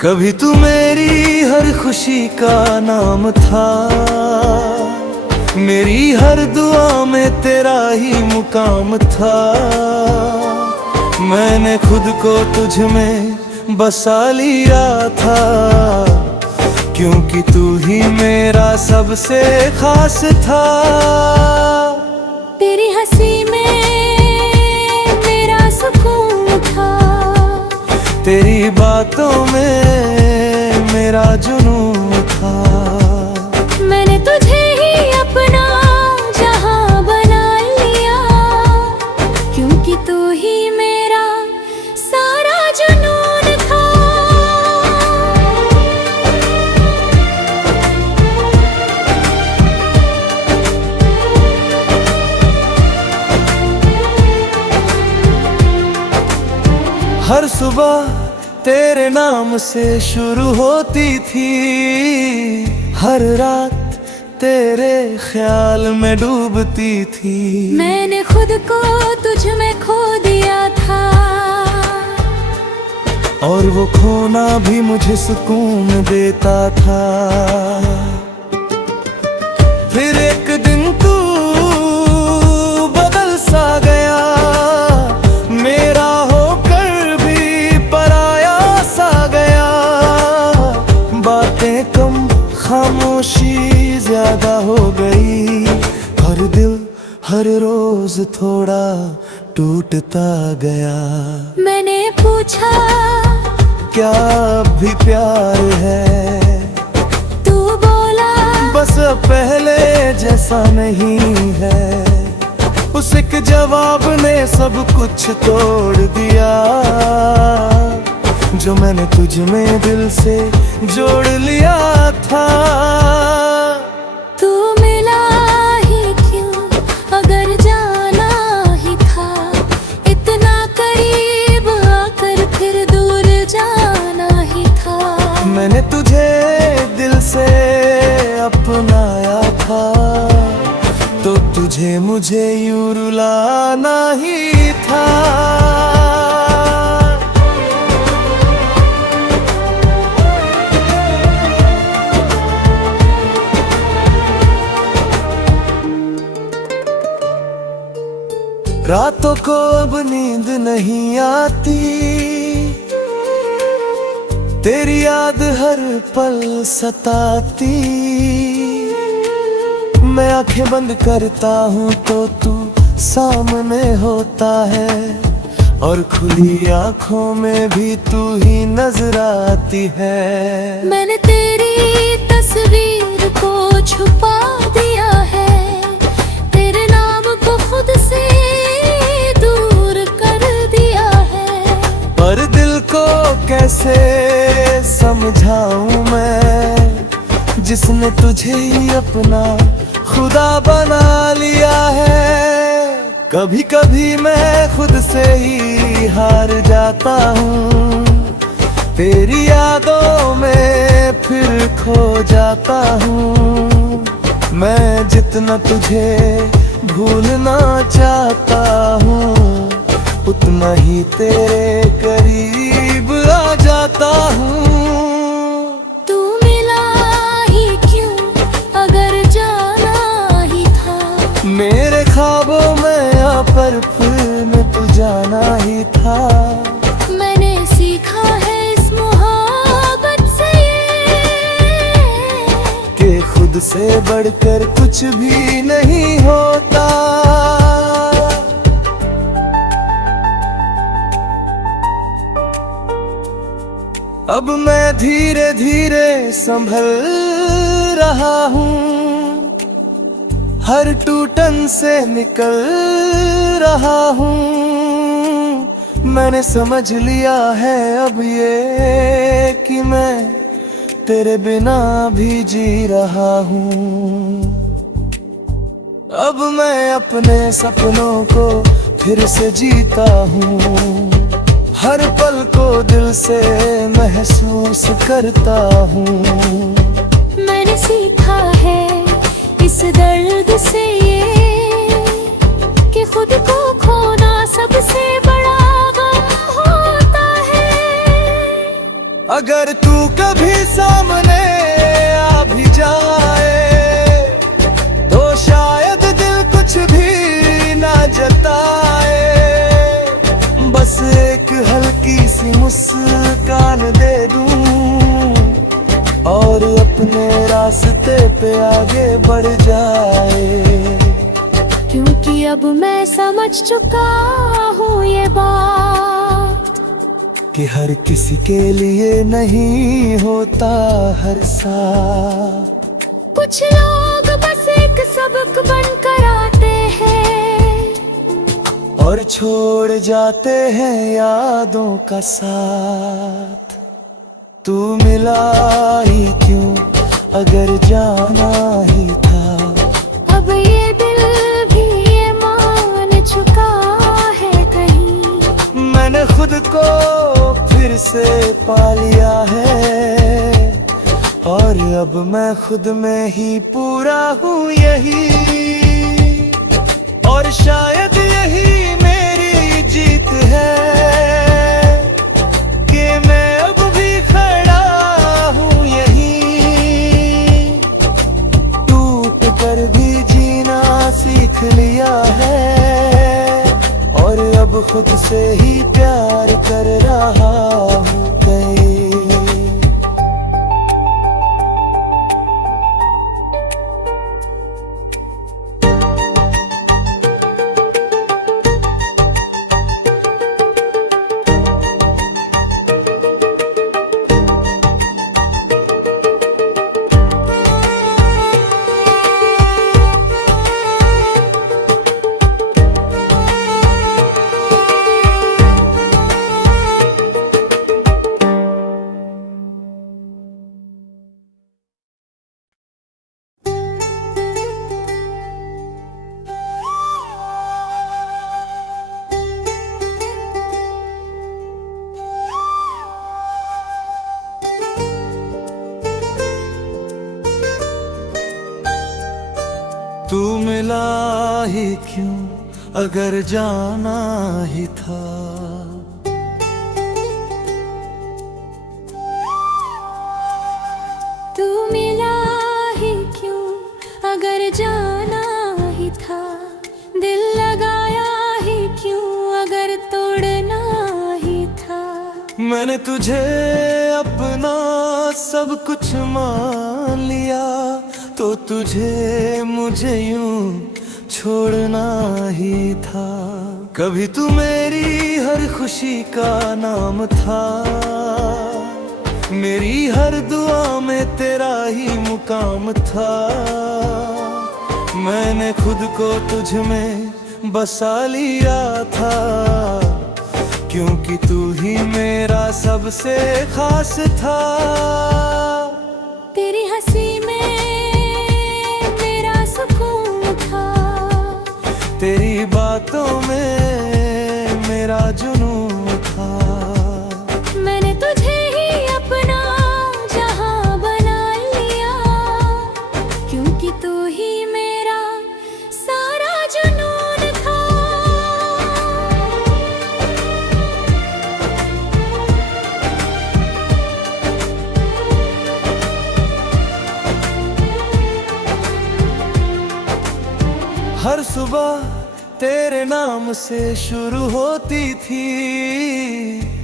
कभी तू मेरी हर खुशी का नाम था, मेरी हर दुआ में तेरा ही मुकाम था। मैंने खुद को तुझ में बसा लिया था, क्योंकि तू ही मेरा सबसे खास था। तेरी हंसी में मेरा सुकून था, तेरी बातों में मेरा जुनून था। मैंने तुझे ही अपना जहां बना लिया, क्योंकि तू ही मेरा सारा जुनून था। हर सुबह तेरे नाम से शुरू होती थी, हर रात तेरे ख्याल में डूबती थी। मैंने खुद को तुझ में खो दिया था, और वो खोना भी मुझे सुकून देता था। फिर एक दिन तू बदल सा गया, मेरा होकर भी पराया सा गया। बातें कम, खामोशी ज्यादा हो गई, हर दिल हर रोज थोड़ा टूटता गया। मैंने पूछा क्या अब भी प्यार है? तू बोला बस पहले जैसा नहीं है। उस एक जवाब ने सब कुछ तोड़ दिया, जो मैंने तुझ में दिल से जोड़ लिया था। तू मिला ही क्यों अगर जाना ही था, इतना करीब आकर फिर दूर जाना ही था। मैंने तुझे दिल से अपनाया था, तो तुझे मुझे यूं रुलाना ही था। रातों को अब नींद नहीं आती, तेरी याद हर पल सताती। मैं आंखें बंद करता हूँ तो तू सामने होता है, और खुली आंखों में भी तू ही नजर आती है। मैंने तेरी तस्वीर को छुपा दिया है, तेरे नाम को खुद से दूर कर दिया है। पर दिल को कैसे समझाऊं मैं, जिसने तुझे ही अपना खुदा बना लिया है। कभी कभी मैं खुद से ही हार जाता हूँ, तेरी यादों में फिर खो जाता हूँ। मैं जितना तुझे भूलना चाहता हूँ, उतना ही तेरे करीब आ जाता हूँ। तू मिला ही क्यों अगर जाना ही था, मेरे ख्वाबों में आ पर फिर में तू जाना ही था। मैंने सीखा है इस मोहब्बत से कि खुद से बढ़कर कुछ भी नहीं होता। अब मैं धीरे धीरे संभल रहा हूँ, हर टूटन से निकल रहा हूँ। मैंने समझ लिया है अब ये कि मैं तेरे बिना भी जी रहा हूँ। अब मैं अपने सपनों को फिर से जीता हूँ, हर पल को दिल से महसूस करता हूँ। मैंने सीखा है इस दर्द से ये, कि खुद को खोना सबसे बड़ा गम होता है। अगर तू कभी सामने आ भी जाए तो शायद दिल कुछ भी ना जताए। बस एक हल्की सी मुस्कान दे दूं और अपने रास्ते पे आगे बढ़ जाए। क्योंकि अब मैं समझ चुका हूँ ये बात कि हर किसी के लिए नहीं होता हर साथ। कुछ लोग बस एक सबक बनकर आते हैं और छोड़ जाते हैं यादों का साथ। तू मिला ही क्यों अगर जाना ही था। अब ये दिल भी ये मान चुका है कहीं। मैंने खुद को फिर से पा लिया है और अब मैं खुद में ही पूरा हूँ यही। और शायद यही मेरी जीत है कि मैं अब भी खड़ा हूँ यहीं। टूट कर भी जीना सीख लिया है और अब खुद से ही प्यार कर रहा हूँ कहीं। तू मिला ही क्यों अगर जाना ही था। तू मिला ही क्यों अगर जाना ही था। दिल लगाया ही क्यों अगर तोड़ना ही था। मैंने तुझे अपना सब कुछ मान लिया तो तुझे मुझे यूं छोड़ना ही था। कभी तू मेरी हर खुशी का नाम था। मेरी हर दुआ में तेरा ही मुकाम था। मैंने खुद को तुझ में बसा लिया था क्योंकि तू ही मेरा सबसे खास था। तेरी हंसी में मेरा सुकून था। तेरी बातों में मेरा जुनून था। मैंने तुझे ही अपना जहां बना लिया क्योंकि तू ही मेरा सारा जुनून था। हर सुबह तेरे नाम से शुरू होती थी।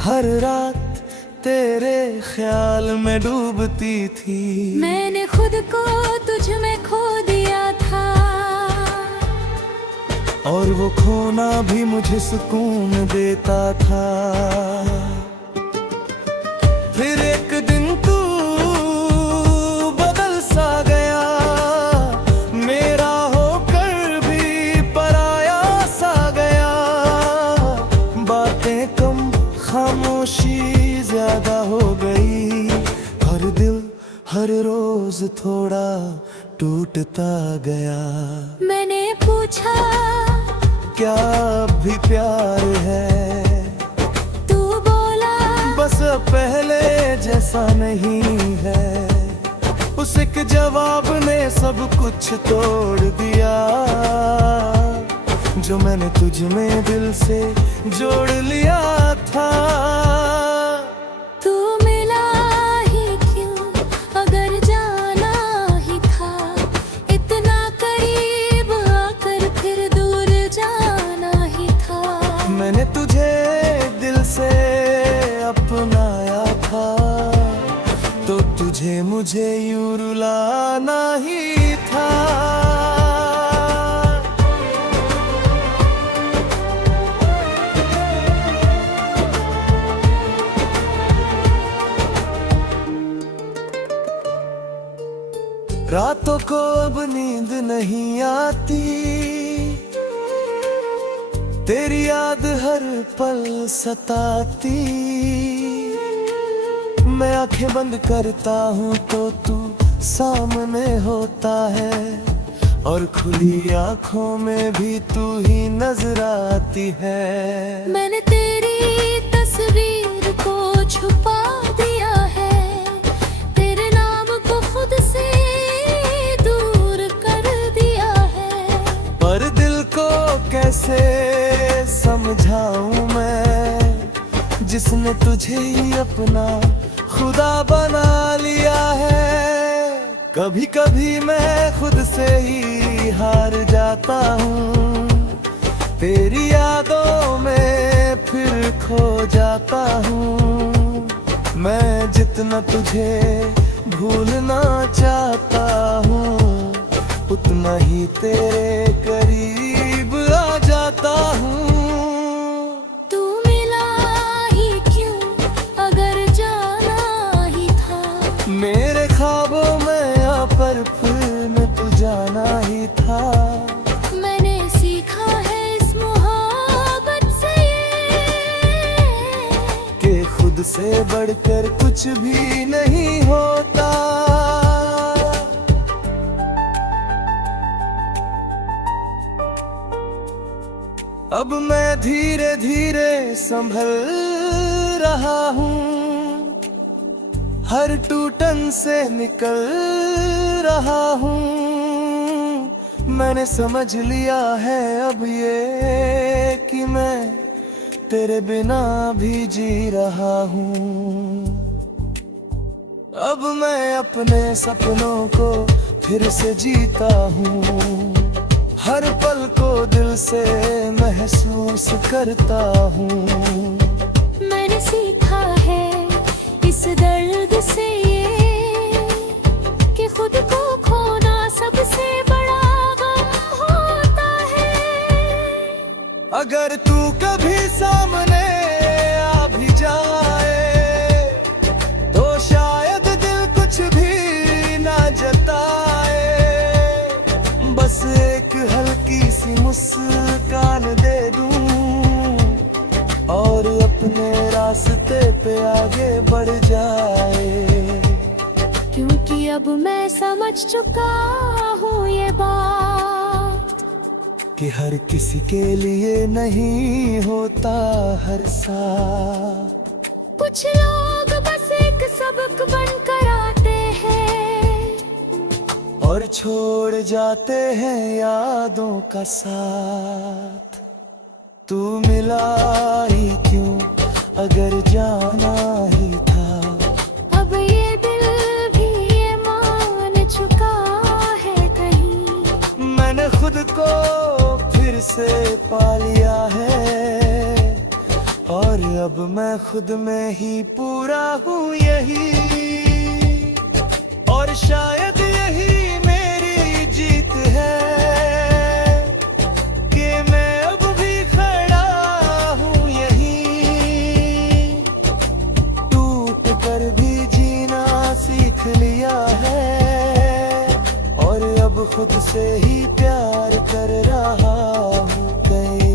हर रात तेरे ख्याल में डूबती थी। मैंने खुद को तुझ में खो दिया था और वो खोना भी मुझे सुकून देता था। फिर एक दिन तू बदल सा गया। मेरा होकर भी पराया सा गया। बातें कम खामोशी ज्यादा हो गई। हर दिल हर रोज थोड़ा टूटता गया। मैंने पूछा क्या अब भी प्यार है। तू बोला बस पहले जैसा नहीं है। उस एक जवाब ने सब कुछ तोड़ दिया जो मैंने तुझ में दिल से जोड़ लिया था। तू मिला तो तुझे मुझे यूं रुलाना ही था। रातों को अब नींद नहीं आती, तेरी याद हर पल सताती। मैं आंखें बंद करता हूँ तो तू सामने होता है, और खुली आंखों में भी तू ही नजर आती है। मैंने तेरी तस्वीर को छुपा दिया है, तेरे नाम को खुद से दूर कर दिया है। पर दिल को कैसे समझाऊं मैं, जिसने तुझे ही अपना खुदा बना लिया है। कभी कभी मैं खुद से ही हार जाता हूँ, तेरी यादों में फिर खो जाता हूँ। मैं जितना तुझे भूलना चाहता हूँ, उतना ही तेरे करीब आ जाता हूँ। तू मिला ही क्यों अगर जाना ही था, मेरे ख्वाबों में आ पर फिर में तू जाना ही था। मैंने सीखा है इस मोहब्बत से कि खुद से बढ़कर कुछ भी नहीं होता। अब मैं धीरे धीरे संभल रहा हूँ, हर टूटन से निकल रहा हूँ। मैंने समझ लिया है अब ये कि मैं तेरे बिना भी जी रहा हूँ। अब मैं अपने सपनों को फिर से जीता हूँ, हर पल को दिल से महसूस करता हूँ। मैंने सीखा है इस दर्द से ये कि खुद को खोना सबसे बड़ा गम होता है। अगर तू कभी सामने आ भी जाए तो शायद दिल कुछ भी ना जताए। बस एक हल्की सी मुस्कान दे दूं और अपने रास्ते पे आगे बढ़ जाए। क्योंकि अब मैं समझ चुका हूँ ये बात कि हर किसी के लिए नहीं होता हर साथ। कुछ लोग बस एक सबक बनकर आते हैं और छोड़ जाते हैं यादों का साथ। तू मिला ही क्यों अगर जाना ही था, अब ये दिल भी ये मान चुका है कहीं। मैंने खुद को फिर से पा लिया है, और अब मैं खुद में ही पूरा हूँ यही। और शायद यही मेरी जीत है कि मैं अब भी खड़ा हूँ यहीं। टूट कर भी जीना सीख लिया है, और अब खुद से ही प्यार कर रहा हूँ कहीं।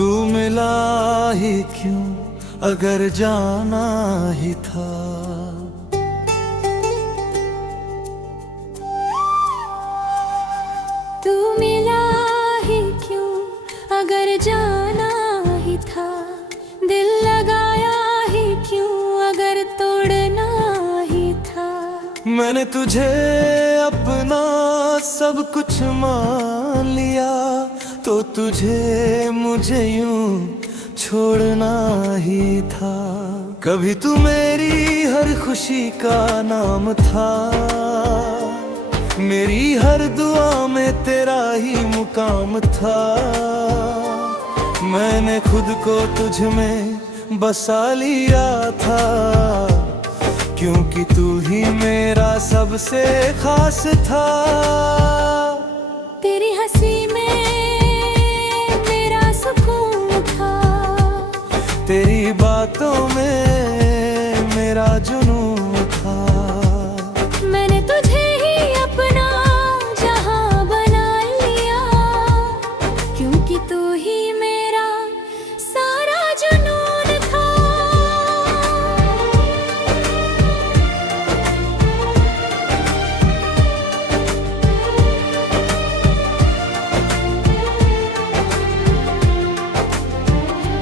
तू मिला ही क्यों अगर जाना ही था। तू मिला ही क्यों अगर जाना ही था, दिल लगाया ही क्यों अगर तोड़ना ही था। मैंने तुझे अपना सब कुछ मान लिया, तो तुझे मुझे यूं छोड़ना ही था। कभी तू मेरी हर खुशी का नाम था, मेरी हर दुआ में तेरा ही मुकाम था। मैंने खुद को तुझ में बसा लिया था, क्योंकि तू ही मेरा सबसे खास था। तेरी हंसी में मेरा सुकून था, तेरी बातों में मेरा जुनून था। मैंने तुझे ही अपना जहां बना लिया, क्योंकि तू ही मेरा सारा जुनून था।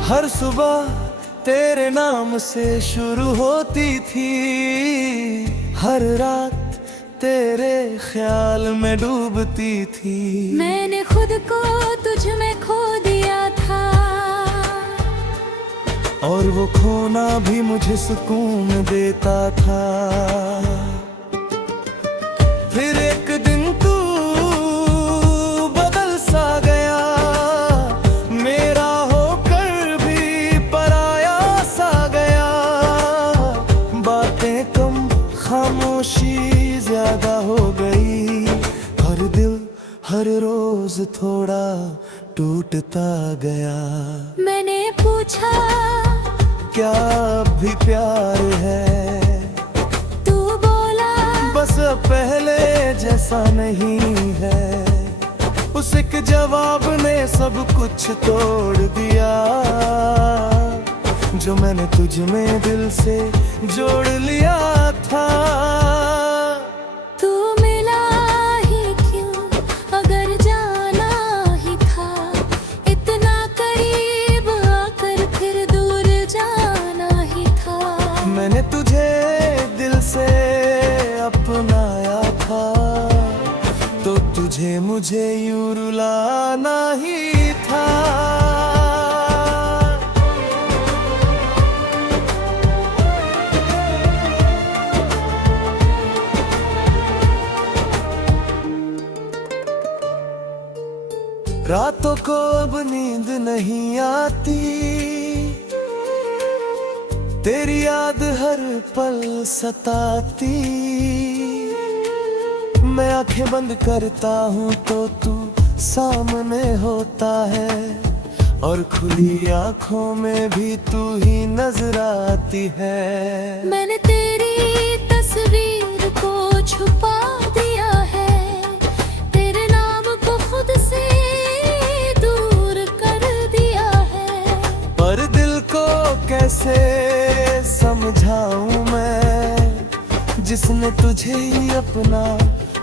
हर सुबह तेरे नाम से शुरू होती थी, हर रात तेरे ख्याल में डूबती थी। मैंने खुद को तुझ में खो दिया था, और वो खोना भी मुझे सुकून देता था। फिर एक दिन तू बदल सा गया, मेरा होकर भी पराया सा गया। बातें कम खामोशी ज्यादा हो गई, हर दिल हर रोज थोड़ा टूटता गया। मैंने पूछा क्या अब भी प्यार है, तू बोला बस पहले जैसा नहीं है। उस एक जवाब ने सब कुछ तोड़ दिया, जो मैंने तुझ में दिल से जोड़ लिया था। तू मिला ही क्यों अगर जाना ही था, इतना करीब आकर फिर दूर जाना ही था। मैंने तुझे दिल से अपनाया था, तो तुझे मुझे यूं रुलाना ही था। रातों को अब नींद नहीं आती, तेरी याद हर पल सताती। मैं आंखें बंद करता हूँ तो तू सामने होता है, और खुली आंखों में भी तू ही नजर आती है। मैंने तेरी तस्वीर को छुपा दिया है, तेरे नाम को खुद से दूर कर दिया है। पर दिल को कैसे समझाऊं मैं, जिसने तुझे ही अपना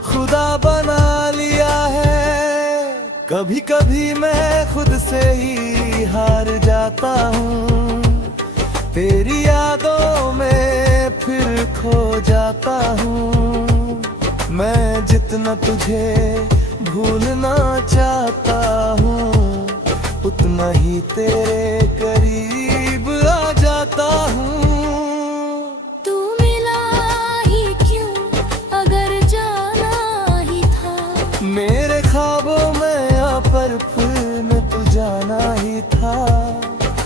खुदा बना लिया है। कभी कभी मैं खुद से ही हार जाता हूँ, तेरी यादों में फिर खो जाता हूँ। मैं जितना तुझे भूलना चाहता हूँ, उतना ही तेरे करीब आ जाता हूँ। तू मिला ही क्यों अगर जाना ही था, मेरे ख्वाबों में आ पर फिर में तू जाना ही था।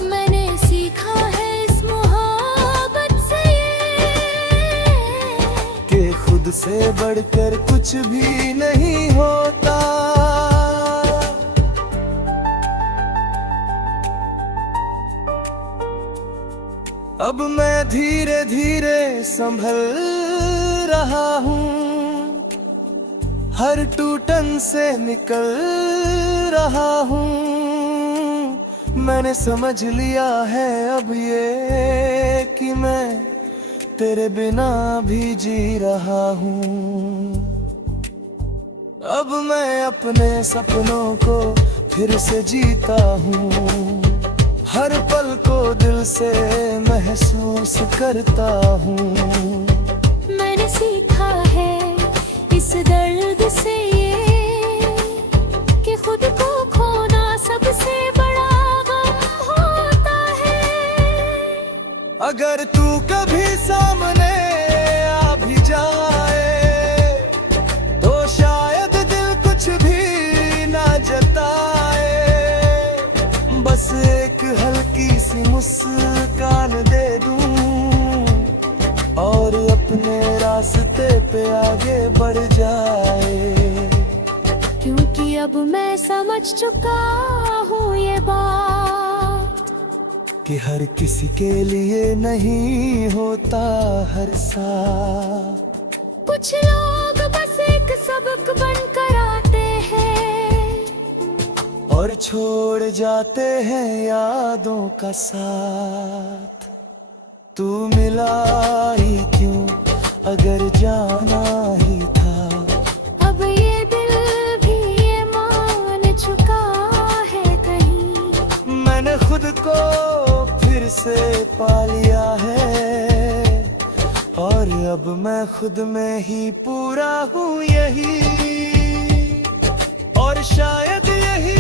मैंने सीखा है इस मोहब्बत से कि खुद से बढ़कर कुछ भी नहीं होता। अब मैं धीरे धीरे संभल रहा हूँ, हर टूटन से निकल रहा हूँ। मैंने समझ लिया है अब ये कि मैं तेरे बिना भी जी रहा हूँ। अब मैं अपने सपनों को फिर से जीता हूँ, हर पल को दिल से महसूस करता हूँ। मैंने सीखा है इस दर्द से ये कि खुद को खोना सबसे बड़ा गम होता है। अगर तू कभी सामने आ भी जाए तो शायद दिल कुछ भी ना जताए, बस एक हल्की सी मुस्कान दे दूं और अपने रास्ते पे आगे बढ़ जाए। क्योंकि अब मैं समझ चुका हूँ ये बात कि हर किसी के लिए नहीं होता हर साथ। कुछ लोग बस एक सबक बनकर आते हैं और छोड़ जाते हैं यादों का साथ। तू मिला ही क्यों अगर जाना ही था। अब ये दिल भी ये मान चुका है कहीं। मैंने खुद को फिर से पा लिया है और अब मैं खुद में ही पूरा हूँ यही, और शायद यही